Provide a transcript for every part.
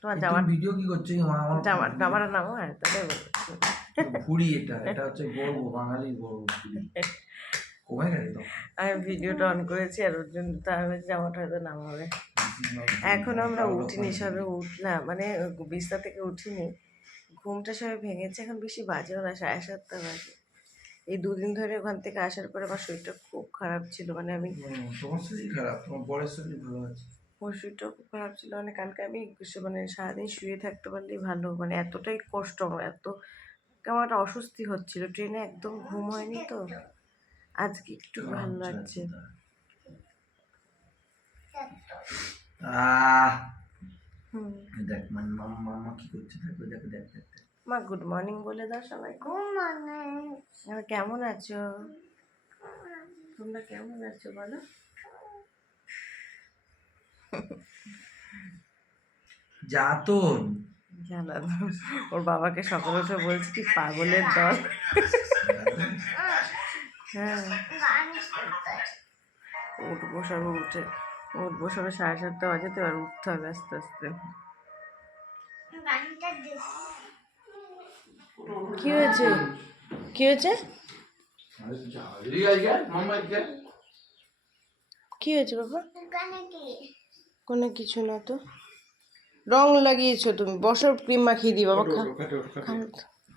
তোমার জামা ভিডিও কি করছো? জামাটা নামো আর তাহলে ভুড়ি, এটা হচ্ছে গর্ব, বাঙালির গর্ব ভুড়ি। কমে গেছে তো। আমি ভিডিওটা অন করেছি আর ওর জন্য তো আমি জামাটা হয়তো নামাবে। এখন আমরা উঠিনি, সবে উঠলাম, মানে বিছনা থেকে উঠিনি, ঘুমটা সবে ভেঙেছে। এখন বেশি বাজেও না, 7:30 বাজে। এই দুদিন ধরে ওখান থেকে আসার পরে আমার শরীরটা খুব খারাপ ছিল, মানে আমি তোমার শরীর খারাপ, তোমার বরের শরীর ভালো আছে? ওর শরীরটাও খুব খারাপ ছিল, মানে কালকে আমি মানে সারাদিন শুয়ে থাকতে পারলেই ভালো, মানে এতটাই কষ্ট আমার, এত কেমন একটা অস্বস্তি হচ্ছিল, ট্রেনে একদম ঘুম হয়নি তো, আজকে একটু ভালো লাগছে। দেখ মাম্মা কি করছে, দেখো দেখো দেখ দেখ। মা গুড মর্নিং বলে দাও সবাই। Good morning. কেমন আছো তোমরা, কেমন আছো বলো? যা তো জানা, ওর বাবাকে সকালে উঠে বলছি কি পাগলের দল। হ্যাঁ উঠবো সবে, উঠবো সবে 7:30 বাজে, তো এবার উঠতে হবে আস্তে আস্তে। কি হয়েছে, কি হয়েছে, কি হয়েছে বাবা? কোনো কিছু না তো, রং লাগিয়েছো তুমি, বসো, ক্রিম মাখিয়ে দিই বাবা।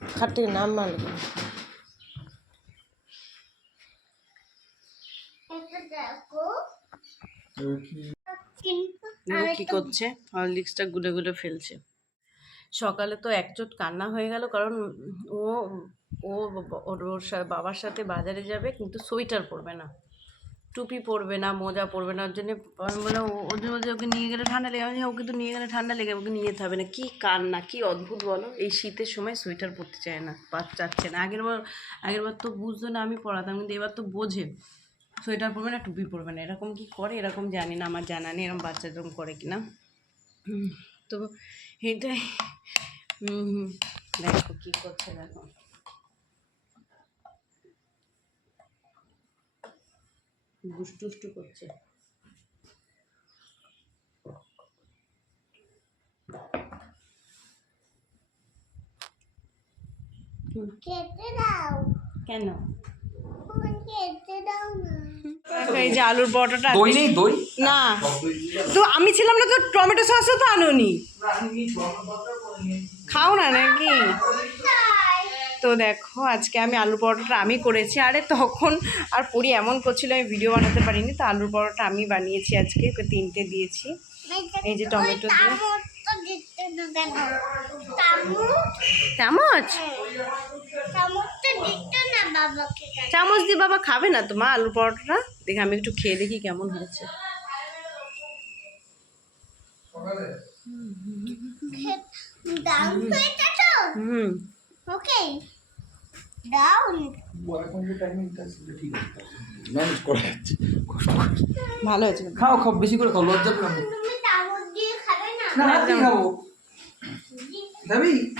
খাট থেকে নাম মারো। কি করছে, হরলিক্সটা গুলে গুলে ফেলছে। সকালে তো একচোট কান্না হয়ে গেল, কারণ ও ও ওর বাবার সাথে বাজারে যাবে, কিন্তু সোয়েটার পরবে না, টুপি পরবে না, মোজা পরবে না। ওর জন্য আমি বললাম ওর জন্য ওকে নিয়ে গেলে ঠান্ডা লেগে, আমি ওকে তো নিয়ে গেলে ঠান্ডা লেগে, ওকে নিয়ে যেতে হবে না। কী কান্না, কী অদ্ভুত বলো, এই শীতের সময় সোয়েটার পরতে চায় না, চাচ্ছে না। আগেরবার তো বুঝতো না, আমি পড়াতাম, কিন্তু এবার তো বোঝে সোয়েটার পরবে না, টুপি পরবে না। এরকম কি করে, এরকম জানি না, আমার জানা নেই এরকম বাচ্চা এরকম করে কিনা। তো এটাই দেখো কী করছে, দেখো দুষ্টু করছে। কেন এই যে আলুর পরোটাটা, দই নেই, দই না তো আমি ছিলাম না তো, টমেটো সসও তো আনোনি, খাও না নাকি? তো দেখো আজকে আমি আলুর পরোটাটা আমি করেছি। আরে তখন আর পরি এমন করছিল, আমি ভিডিও বানাতে পারিনি, তো আলুর পরোটা আমি বানিয়েছি আজকে, ওকে 3টে দিয়েছি। এই যে টমেটো দিয়ে, চামচ চামচ দিয়ে বাবা খাবে না তো মা আলুর পরোটাটা। দেখে আমি একটু খেয়ে দেখি কেমন হয়েছে। ভালো হয়েছে, খাও খাও, বেশি করে খাও, লজ্জা পেও না।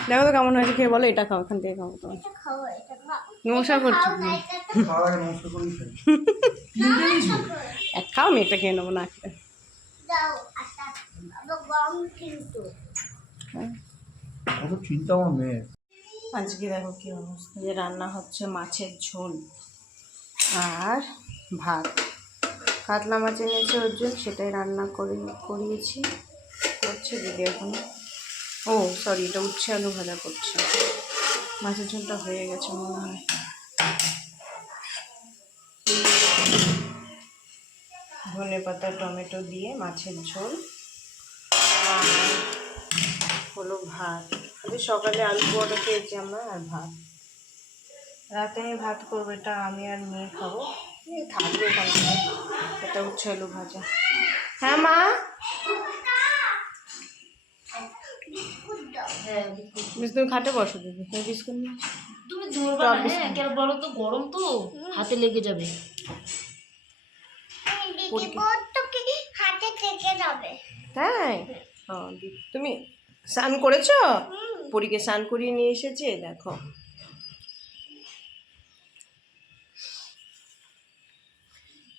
দেখো তো কেমন হয়েছে, খেয়ে বলো। এটা খাও, এখান থেকে খাও, নমস্কার করছি, খাও, আমি একটা খেয়ে নেবো না একটা। চিন্তা আমার মেয়ে। আজকে দেখো কি অবস্থা, যে রান্না হচ্ছে মাছের ঝোল আর ভাত। কাতলা মাছ এনেছে ওর জন্য, সেটাই রান্না করিয়েছি, করছে দিদি এখন। ও সরি, এটা উচ্ছে আলু ভাজা করছে। মাছের ঝোলটা হয়ে গেছে মনে হয়। ধনেপাতা টমেটো দিয়ে মাছের ঝোল আর হলো ভাত। সকালে আলু পরোটা খেয়েছি আমরা, আর ভাত। রাতে আমি ভাত করবো, এটা আমি আর মেয়ে খাবো, থাকবে এখানে। এটা উচ্ছে আলু ভাজা। হ্যাঁ মা, তুমি খাটে বসো দিদি, তুমি বিস্কুট নিয়ে তুমি ধরবা না, হ্যাঁ কেন বলো তো, গরম তো হাতে লেগে যাবে। তাই তুমি স্নান করেছো? পরীকে স্নান করিয়ে নিয়ে এসেছে, দেখো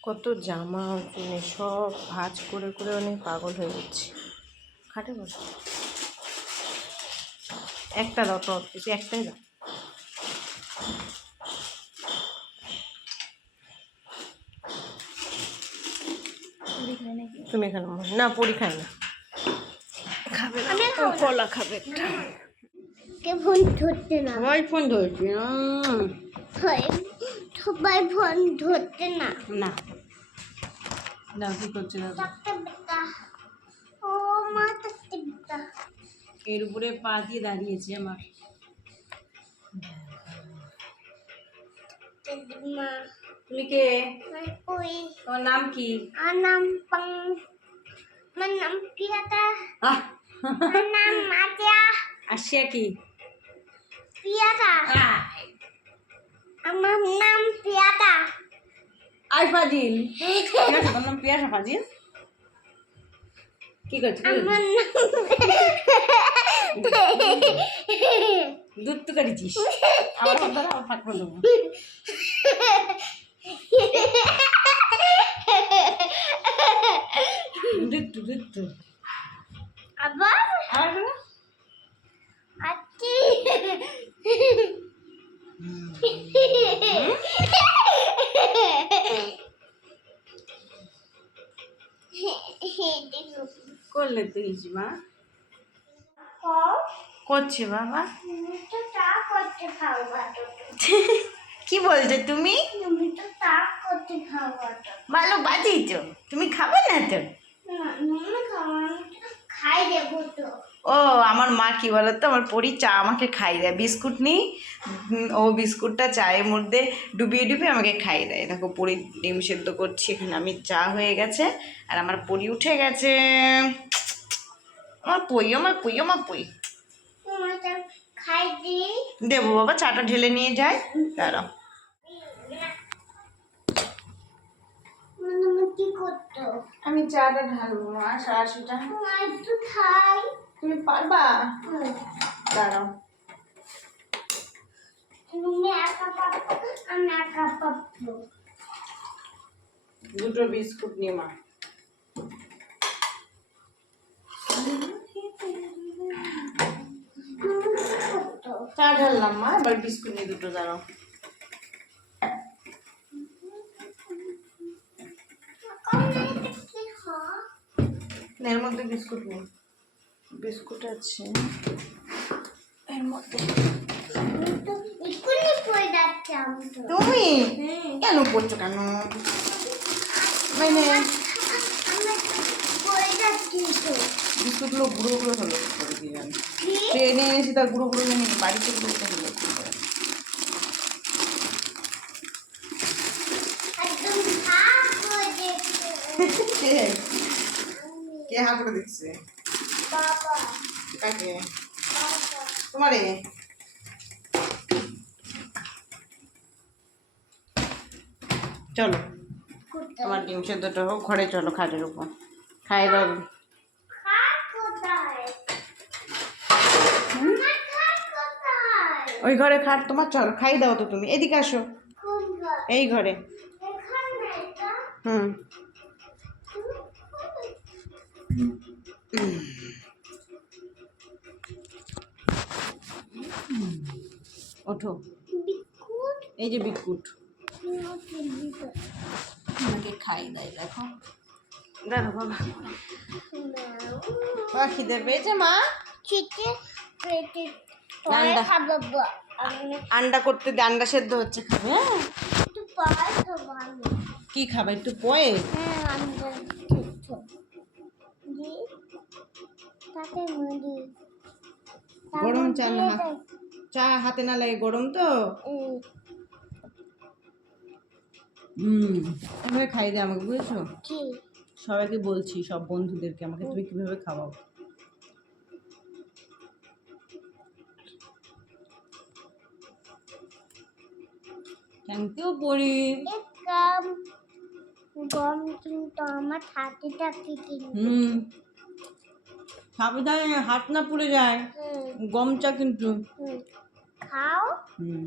কত জামা কিনে সব ভাঁজ করে করে অনেক পাগল হয়ে যাচ্ছে। খাটে বসে একটা দাও টপ পিস, একটাই দাও। তুমি এখানে না পরি খাই না, খাবে না, কলা খাবে একটা। কে ফোন ধরতে না, সবাই ফোন ধরছি সবাই ফোন ধরতে না। না না কি করছে না, থাকতে বেটা, ও মা থাকতে বেটা। এর উপরে পা দিয়ে দাঁড়িয়েছে আমার। মা তুমি কে? কই তোমার নাম কি? নাম পাং, আমার নাম পিয়াতা, আমার নাম মাতিয়া। আসিয়া কি? পিয়াতা, আমার নাম পিয়াতা। আর ফাজিল, ঠিক আছে তোমার নাম পিয়াসা ফাজিল? কি করছো? আমার দুধ তো কাটিছিস, আমার ধরো আমার ফাঁক করে দেবো। দুধ আবার আর আচ্ছি করলে তুই মা করছে বাবা। তো চা করতে খাওয়া, কি বলছো তুমি? তুমি তো চা করতে খাওয়া। ভালো বাজিয়েছো, তুমি খাবে না তো? খাই দেবো তো। ও আমার মা কি বলতো, আমার পরি চা আমাকে খাই দেয়, বিস্কুট নিই, ও বিস্কুটটা চায়ের মধ্যে ডুবিয়ে ডুবিয়ে আমাকে খাই দেয়। দেখো পরি ডিম সেদ্ধ করছি, এখানে আমি চা হয়ে গেছে আর আমার পরি উঠে গেছে। আমার পই, আমার পই, আমার পই। তোমাকে খাই দিই। দেবো বাবা, চাটা ঢেলে নিয়ে যায়, দাঁড়াও। তুমি কি করতো? আমি চাটা ঢালবো মা, সারাশিটা একটু খাই। তুমি পারবা? দাঁড়াও। তুমি একা পাবো, আমি একা পাবো। দুটো বিস্কুট নিয়ে মা। চা ঢাললাম মা, এবার বিস্কুট নিয়ে দুটো, দাঁড়াও। কি হয়? এর মধ্যে বিস্কুট নেই, বিস্কুট আছে এর মধ্যে। তো স্কুলে পড়ে যাচ্ছে আমি তো। তুমি কেন পড়ছো কেন? মানে আমি পড়ে যাচ্ছি তো। বিস্কুটগুলো গুঁড়ো গুঁড়ো হলো করে দিয়ে আমি কি? ট্রেনে এনেছি, তার গুঁড়ো গুঁড়ো নিয়ে বাড়িতে গুঁড়ো হলো। একদম ভাগ করে দিচ্ছে। কে কে হা করে দিচ্ছে? বাবা, কাকে? বাবা। তোমারে? চলো তোমার ডিম সেদ্ধটা হোক, ঘরে চলো খাটের উপর খাই দাও। খাট কোথায়? আমার খাট কোথায়? ওই ঘরে খাট তোমার, চলো খাই দাও তো তুমি, এদিকে আসো, কোন ঘর? এই ঘরে। এখানে এটা? হুম ওঠো, বিস্কুট? এই যে বিস্কুট বিস্কুট। আমাকে খাই দেয়, দেখো দেখো বাবা। মা খিদে পেয়েছে মা? চিটে পেটে পরে আন্ডা। খাবো। আমি আন্ডা করতে দে, আন্ডা সেদ্ধ হচ্ছে, খাবে? হ্যাঁ একটু পরে খাবো আমি। কি খাবে একটু পয়ে? হ্যাঁ, আন্ডা সিদ্ধ। দি, তাতে মুড়ি। তার গরম মধ্যে চা না, এটা- চা হাতে না লাগে, গরম তো। এই, এভাবে খাই দে আমাকে, বুঝেছো? কি? সবাইকে বলছি, সব বন্ধুদেরকে, আমাকে তুমি কিভাবে খাওয়াও। থ্যাংক ইউ পরি। এক কাপ গম কিন্তু আমার হাতে থাকে কিন্তু। সাবধানে হাত না পুড়ে যায়, গম চা কিন্তু। খাও। হুম